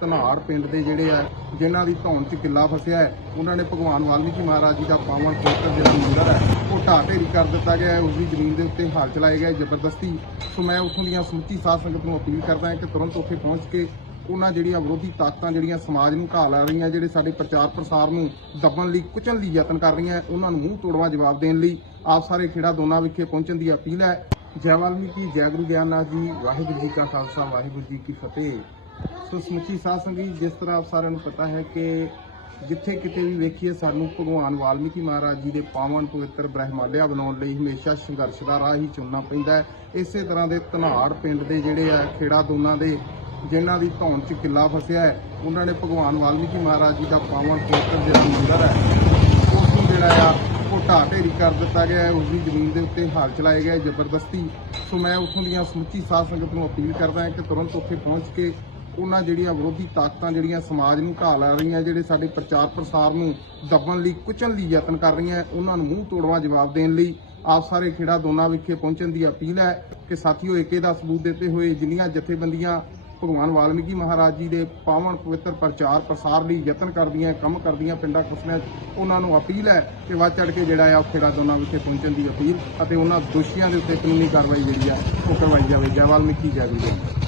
ਧਨਾੜ ਪਿੰਡ ਦੇ ਜਿਹੜੇ ਆ, ਜਿਨ੍ਹਾਂ ਦੀ ਧੌਣ 'ਚ ਕਿੱਲਾ ਫਸਿਆ ਹੈ, ਉਹਨਾਂ ਨੇ ਭਗਵਾਨ ਵਾਲਮੀਕੀ ਮਹਾਰਾਜ ਜੀ ਦਾ ਪਾਵਨ ਪਵਿੱਤਰ ਜਿਹੜਾ ਮੰਦਿਰ ਹੈ, ਉਹ ਢਾਹ ਢੇਰੀ ਕਰ ਦਿੱਤਾ ਗਿਆ ਹੈ, ਉਸ ਦੀ ਜ਼ਮੀਨ ਦੇ ਉੱਤੇ ਹਾਲ ਚਲਾਏ ਗਏ, ਜ਼ਬਰਦਸਤੀ। ਸੋ ਮੈਂ ਉੱਥੋਂ ਦੀਆਂ ਸਮੁੱਚੀ ਸਾਧ ਸੰਗਤ ਨੂੰ ਅਪੀਲ ਕਰਦਾ ਹਾਂ ਕਿ ਤੁਰੰਤ ਉੱਥੇ ਪਹੁੰਚ ਕੇ ਉਹਨਾਂ ਜਿਹੜੀਆਂ ਵਿਰੋਧੀ ਤਾਕਤਾਂ ਜਿਹੜੀਆਂ ਸਮਾਜ ਨੂੰ ਘਾਲ ਆ ਰਹੀਆਂ, ਜਿਹੜੇ ਸਾਡੇ ਪ੍ਰਚਾਰ ਪ੍ਰਸਾਰ ਨੂੰ ਦੱਬਣ ਲਈ, ਕੁਚਲਣ ਲਈ ਯਤਨ ਕਰ ਰਹੀਆਂ, ਉਹਨਾਂ ਨੂੰ ਮੂੰਹ ਤੋੜਵਾ ਜਵਾਬ ਦੇਣ ਲਈ ਆਪ ਸਾਰੇ ਖੇੜਾ ਦੋਨਾਂ ਵਿਖੇ ਪਹੁੰਚਣ ਦੀ ਅਪੀਲ ਹੈ। ਜੈ ਵਾਲਮੀਕੀ, ਜੈ ਗੁਰੂ ਗਿਆਨਨਾਥ ਜੀ, ਵਾਹਿਗੁਰੂ ਜੀ ਕਾ ਖਾਲਸਾ, ਵਾਹਿਗੁਰੂ ਜੀ ਕੀ ਫਤਿਹ। ਸੋ ਸਮੁੱਚੀ ਸਾਧ ਸੰਗਤ ਜਿਸ ਤਰ੍ਹਾਂ ਆਪ ਸਾਰਿਆਂ ਨੂੰ ਪਤਾ ਹੈ ਕਿ ਜਿੱਥੇ ਕਿਤੇ ਵੀ ਵੇਖੀਏ ਸਾਨੂੰ ਭਗਵਾਨ ਵਾਲਮੀਕੀ ਮਹਾਰਾਜ ਜੀ ਦੇ ਪਾਵਨ ਪਵਿੱਤਰ ਬ੍ਰਹਮਾਲਿਆ ਬਣਾਉਣ ਲਈ ਹਮੇਸ਼ਾ ਸੰਘਰਸ਼ ਦਾ ਰਾਹ ਹੀ ਚੁਣਨਾ ਪੈਂਦਾ ਹੈ। ਇਸੇ ਤਰ੍ਹਾਂ ਦੇ ਧਨਾੜ ਪਿੰਡ ਦੇ ਜਿਹੜੇ ਆ ਖੇੜਾ ਦੋਨਾਂ ਦੇ, ਜਿਨ੍ਹਾਂ ਦੀ ਧੌਣ 'ਚ ਕਿੱਲਾ ਫਸਿਆ ਹੈ, ਉਹਨਾਂ ਨੇ ਭਗਵਾਨ ਵਾਲਮੀਕੀ ਮਹਾਰਾਜ ਜੀ ਦਾ ਪਾਵਨ ਪਵਿੱਤਰ ਜਿਹੜਾ ਮੰਦਰ ਹੈ ਉਸ ਨੂੰ ਜਿਹੜਾ ਆ, ਉਹ ਢਾਹ ਢੇਰੀ ਕਰ ਦਿੱਤਾ ਗਿਆ ਹੈ ਉਸ ਦੀ ਜ਼ਮੀਨ ਦੇ ਉੱਤੇ ਹਾਲ ਚਲਾਏ ਗਏ ਜ਼ਬਰਦਸਤੀ। ਸੋ ਮੈਂ ਉੱਥੋਂ ਦੀਆਂ ਸਮੁੱਚੀ ਸਾਧ ਸੰਗਤ ਨੂੰ ਅਪੀਲ ਕਰਦਾ ਹਾਂ ਕਿ ਤੁਰੰਤ ਉੱਥੇ ਪਹੁੰਚ ਕੇ ਉਹਨਾਂ ਜਿਹੜੀਆਂ ਵਿਰੋਧੀ ਤਾਕਤਾਂ ਜਿਹੜੀਆਂ ਸਮਾਜ ਨੂੰ ਘਾਲ ਆ ਰਹੀਆਂ, ਜਿਹੜੇ ਸਾਡੇ ਪ੍ਰਚਾਰ ਪ੍ਰਸਾਰ ਨੂੰ ਦੱਬਣ ਲਈ, ਕੁਚਲਣ ਲਈ ਯਤਨ ਕਰ ਰਹੀਆਂ, ਉਹਨਾਂ ਨੂੰ ਮੂੰਹ ਤੋੜਵਾ ਜਵਾਬ ਦੇਣ ਲਈ ਆਪ ਸਾਰੇ ਖੇੜਾ ਦੋਨਾਂ ਵਿਖੇ ਪਹੁੰਚਣ ਦੀ ਅਪੀਲ ਹੈ ਕਿ ਸਾਥੀਓ, ਏਕੇ ਦਾ ਸਬੂਤ ਦਿੱਤੇ ਹੋਏ ਜਿੰਨੀਆਂ ਜਥੇਬੰਦੀਆਂ ਭਗਵਾਨ ਵਾਲਮੀਕੀ ਮਹਾਰਾਜ ਜੀ ਦੇ ਪਾਵਨ ਪਵਿੱਤਰ ਪ੍ਰਚਾਰ ਪ੍ਰਸਾਰ ਲਈ ਯਤਨ ਕਰਦੀਆਂ, ਕੰਮ ਕਰਦੀਆਂ ਪਿੰਡਾਂ ਕੁਸਲਿਆਂ 'ਚ, ਉਹਨਾਂ ਨੂੰ ਅਪੀਲ ਹੈ ਕਿ ਵੱਧ ਚੜ ਕੇ ਜਿਹੜਾ ਆ ਉਹ ਖੇੜਾ ਦੋਨਾਂ ਵਿਖੇ ਪਹੁੰਚਣ ਦੀ ਅਪੀਲ ਅਤੇ ਉਹਨਾਂ ਦੋਸ਼ੀਆਂ ਦੇ ਉੱਤੇ ਕਾਨੂੰਨੀ ਕਾਰਵਾਈ ਜਿਹੜੀ ਆ, ਉਹ ਕਰਵਾਈ ਜਾਵੇ। ਜੈ ਵਾਲਮੀਕੀ, ਜੈ ਗੁਰੂ।